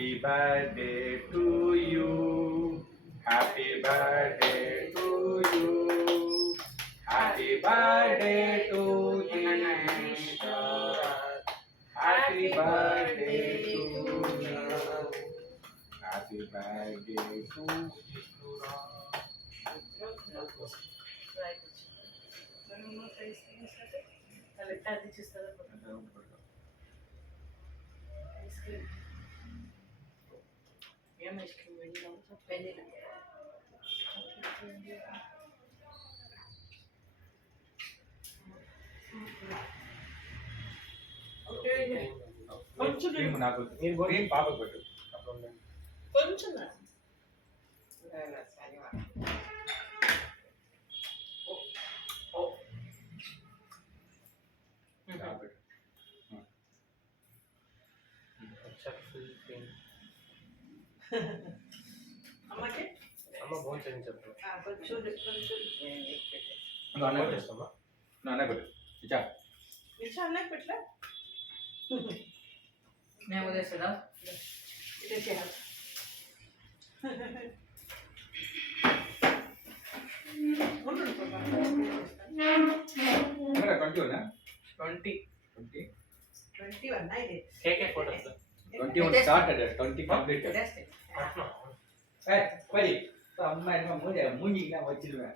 Happy birthday to you. Happy birthday to you. Happy birthday to Disha. Happy birthday to you. Happy birthday to Ikura. Cream నాకు క్రీమ్ పాపకు పెట్టు కొంచెం అమ్మకి అమ్మ ఫోన్ చేయని చెప్పు కొంచెం అన్న పెట్టేస్తామా అన్న పెట్టు ఇచ్చా ఇచ్చా అన్నకి పెట్టలే మేము ఉదేస్తుందా ఇదే చేయాలి ట్వంటీ ఉన్నా 20 ట్వంటీ 21 ఇది కేకే ఫోటోస్ 21 స్టార్టెడ్ 20 కంప్లీట్ ఉదేస్తే పది అమ్మాయి మూజికి నా వచ్చిన